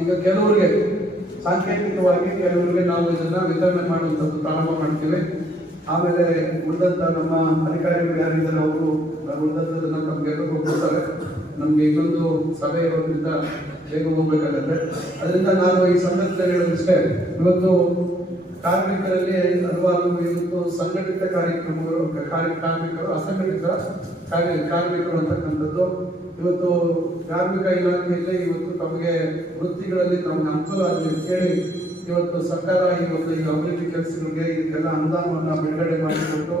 ಈಗ ಕೆಲವರಿಗೆ ಸಾಂಕೇತಿಕವಾಗಿ ಕೆಲವರಿಗೆ ನಾವು ಇದನ್ನ ವಿತರಣೆ ಮಾಡುವಂಥದ್ದು ಪ್ರಾರಂಭ ಮಾಡ್ತೇವೆ. ಆಮೇಲೆ ಉಳಿದಂತ ನಮ್ಮ ಅಧಿಕಾರಿಗಳು ಯಾರಿದ್ದಾರೆ ಅವರು ಉಳಿದಂಥದ್ದನ್ನ ನಮ್ಗೆಲ್ಲರಿಗೂ ಕೊಡ್ತಾರೆ ನಮ್ಗೆ ಇನ್ನೊಂದು ಸಭೆ ಇರೋದ್ರಿಂದ ಬೇಗ ಹೋಗ್ಬೇಕಾಗತ್ತೆ. ಅದರಿಂದ ನಾನು ಈ ಸಂದರ್ಭದಲ್ಲಿ ಹೇಳೋದಿಷ್ಟೇ, ಇವತ್ತು ಕಾರ್ಮಿಕರಲ್ಲಿ ಹಲವಾರು ಇವತ್ತು ಸಂಘಟಿತ ಕಾರ್ಯಕ್ರಮಗಳು ಕಾರ್ಯ ಕಾರ್ಮಿಕರು ಅಸಂಘಟಿತ ಕಾರ್ಯ ಕಾರ್ಮಿಕರು ಅಂತಕ್ಕಂಥದ್ದು. ಇವತ್ತು ಕಾರ್ಮಿಕ ಇಲಾಖೆಯಲ್ಲಿ ಇವತ್ತು ತಮಗೆ ವೃತ್ತಿಗಳಲ್ಲಿ ತಮಗೆ ಅನುಕೂಲ ಆಗಲಿ ಅಂತ ಹೇಳಿ ಇವತ್ತು ಸರ್ಕಾರ ಇವತ್ತು ಈ ಅಭಿವೃದ್ಧಿ ಕೆಲಸಗಳಿಗೆ ಇದಕ್ಕೆಲ್ಲ ಅನುದಾನವನ್ನು ಬಿಡುಗಡೆ ಮಾಡಿಕೊಟ್ಟು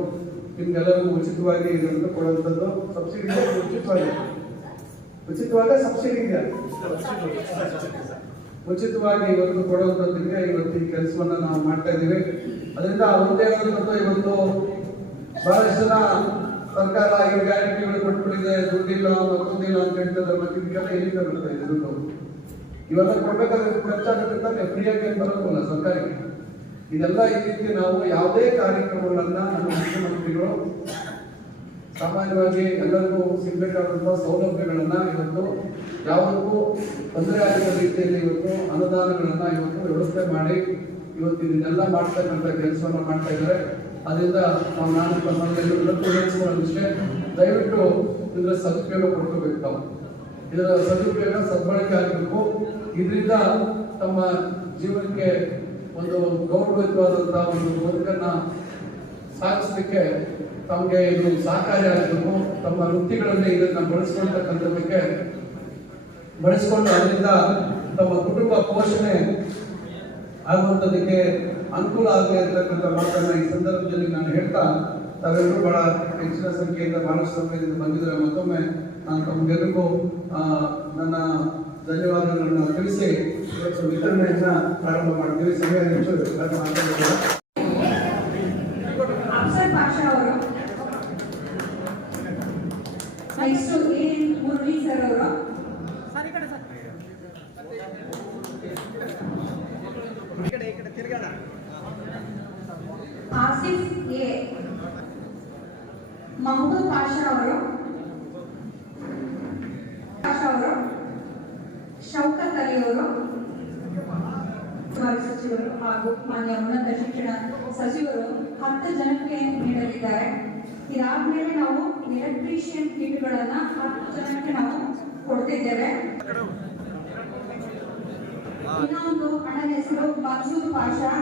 ನಿಮ್ಗೆಲ್ಲರಿಗೂ ಉಚಿತವಾಗಿ ಇದನ್ನು ಕೊಡುವಂಥದ್ದು ಸಬ್ಸಿಡಿ ಉಚಿತವಾಗಿ. ಉಚಿತವಾಗ ಸಬ್ಸಿಡಿ ಇದೆಯಾ? ಉಚಿತವಾಗಿ ಇವತ್ತು ಕೊಡುವಂಥದ್ದಕ್ಕೆ ಇವತ್ತು ಈ ಕೆಲಸವನ್ನ ನಾವು ಮಾಡ್ತಾ ಇದ್ದೀವಿ. ಅದರಿಂದ ಒಂದೇ ಆದಂಥ ಇವತ್ತು ಬಹಳಷ್ಟು ಜನ ಸರ್ಕಾರ ಈ ಗ್ಯಾರಂಟಿಗಳು ಕೊಟ್ಬಿಟ್ಟಿದೆ, ದುಡ್ಡಿಲ್ಲ, ಮತ್ತೊಂದಿಲ್ಲ ಅಂತ ಹೇಳ್ತಾರೆ ಮತ್ತೆ ಇದಕ್ಕೆಲ್ಲ ಎಲ್ಲಿಂದ ಬರ್ತಾ ಇದೆ ದುಡ್ಡು? ಇವೆಲ್ಲ ಕೊಡ್ಬೇಕಾದ್ರೆ ಖರ್ಚಾಗುತ್ತೆ ತಾನೆ, ಫ್ರೀಯಾಗಿ ಬರೋಕ್ಕಲ್ಲ ಸರ್ಕಾರಕ್ಕೆ. ಇದೆಲ್ಲ ಈ ರೀತಿ ನಾವು ಯಾವುದೇ ಕಾರ್ಯಕ್ರಮಗಳನ್ನ ನಮ್ಮ ಮುಖ್ಯಮಂತ್ರಿಗಳು ಸಾಮಾನ್ಯವಾಗಿ ಎಲ್ಲರಿಗೂ ಸಿಗಬೇಕಾದಂತಹ ಸೌಲಭ್ಯಗಳನ್ನ ಇವತ್ತು ಯಾವುದಕ್ಕೂ ತೊಂದರೆ ಆಗಿರೋ ರೀತಿಯಲ್ಲಿ ಇವತ್ತು ಅನುದಾನಗಳನ್ನ ಇವತ್ತು ವ್ಯವಸ್ಥೆ ಮಾಡಿ ಇವತ್ತು ಇದನ್ನೆಲ್ಲ ಮಾಡ್ತಕ್ಕಂಥ ಕೆಲಸವನ್ನ ಮಾಡ್ತಾ ಇದ್ದಾರೆ. ಅದರಿಂದ ನಾವು ನಾನು ಹೇಳ್ಕೊಳ್ಳೋದಿಷ್ಟೇ ದಯವಿಟ್ಟು ಇದರ ಸದುಪಯೋಗ ಪಡ್ಕೋಬೇಕು. ತಾವು ಇದರ ಸದುಪಯೋಗ ಸದ್ಬಳಕೆ ಆಗಬೇಕು. ಇದರಿಂದ ತಮ್ಮ ಜೀವನಕ್ಕೆ ಒಂದು ಗೌರವಯುತವಾದಂತಹ ಒಂದು ಬದುಕನ್ನ ಸಾಧಿಸಲಿಕ್ಕೆ ತಮಗೆ ಇದು ಸಹಕಾರಿ ಆಗಬೇಕು, ತಮ್ಮ ವೃತ್ತಿಗಳಲ್ಲಿ ಇದನ್ನು ಬಳಸ್ಕೊಳ್ತಕ್ಕಂಥದಕ್ಕೆ ಬಳಸ್ಕೊಂಡು ಅದರಿಂದ ತಮ್ಮ ಕುಟುಂಬ ಪೋಷಣೆ ಆಗುವಂಥದ್ದಕ್ಕೆ ಅನುಕೂಲ ಆಗಲಿ ಅಂತಕ್ಕಂಥ ಮಾತನ್ನು ಈ ಸಂದರ್ಭದಲ್ಲಿ ನಾನು ಹೇಳ್ತಾ, ತಾವೆಲ್ಲರೂ ಬಹಳ ಹೆಚ್ಚಿನ ಸಂಖ್ಯೆಯಿಂದ ಬಹಳಷ್ಟು ಸಮಯದಿಂದ ಬಂದಿದ್ದರೆ. ಮತ್ತೊಮ್ಮೆ ನಾನು ತಮಗೆಲ್ಲರಿಗೂ ನನ್ನ ಧನ್ಯವಾದಗಳನ್ನು ತಿಳಿಸಿ ವಿತರಣೆಯನ್ನು ಪ್ರಾರಂಭ ಮಾಡ್ತೀವಿ. ಸಮಯ ಹೆಚ್ಚು ಆಸಿಫ್ ಎ. ಮಹಬೂಬ್ ಪಾಷಾ ಅವರು. ಪಾಷಾ ಅವರು. ಶೌಕತ್ ಅಲಿ ಅವರು. ಸಚಿವರು ಹಾಗೂ ಮಾನ್ಯ ಉನ್ನತ ಶಿಕ್ಷಣ ಸಚಿವರು ಹತ್ತು ಜನಕ್ಕೆ ನೀಡಲಿದ್ದಾರೆ. ಇದಾದ್ಮೇಲೆ ನಾವು ಎಲೆಕ್ಟ್ರಿಷಿಯನ್ ಕಿಟ್ಗಳನ್ನ ಹತ್ತು ಜನಕ್ಕೆ ನಾವು ಕೊಡ್ತಿದ್ದೇವೆ. ಇನ್ನೊಂದು ಅಣ್ಣನ ಹೆಸರು ಮನ್ಸೂರ್ ಪಾಷಾ.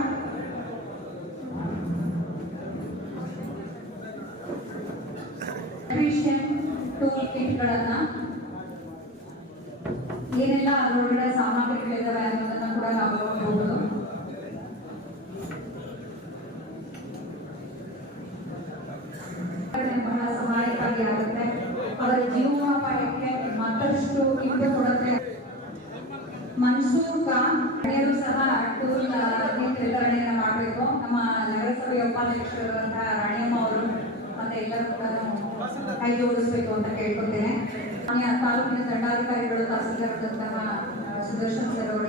ಟೂಲ್ ಏನೆಲ್ಲ ಅದರೊಳಗಡೆ ಸಾಮಗ್ರಿಗಳಿದ್ದಾವೆ ಅನ್ನೋದನ್ನ ಕೂಡ ನಾವು ನೋಡಬಹುದು ಬಹಳ ಸಹಾಯಕಾರಿ ಆಗುತ್ತೆ ಅವರ ಜೀವನೋಪಾಯಕ್ಕೆ ಇದು ಕೊಡುತ್ತೆ. ಮನ್ಸೂರ್ ಖಾನ್ ಸಹ ಟೂಲ್ ಮಾಡಬೇಕು. ನಮ್ಮ ನಗರಸಭೆಯ ಉಪಾಧ್ಯಕ್ಷರಾದಂತಹ ರಾಣಿಯಮ್ಮ ಅವರು ಮತ್ತೆ ಎಲ್ಲರೂ ಕೂಡ ಕೈ ಜೋಡಿಸಬೇಕು ಅಂತ ಕೇಳ್ಕೊತೇನೆ. ಮಾನ್ಯ ತಾಲೂಕಿನ ದಂಡಾಧಿಕಾರಿಗಳು, ತಹಸೀಲ್ದಾರ್ ಸುದರ್ಶನ್ ಸರ್ ಅವರು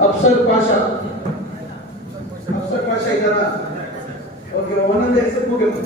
ಅಫ್ಸರ್ ಪಾಷಾ. ಅಫ್ಸರ್ ಪಾಷಾ ಇದ್ದಾರ? ಓಕೆ ಒಂದೊಂದೇ ಹೆಸರು ಮುಗಿದು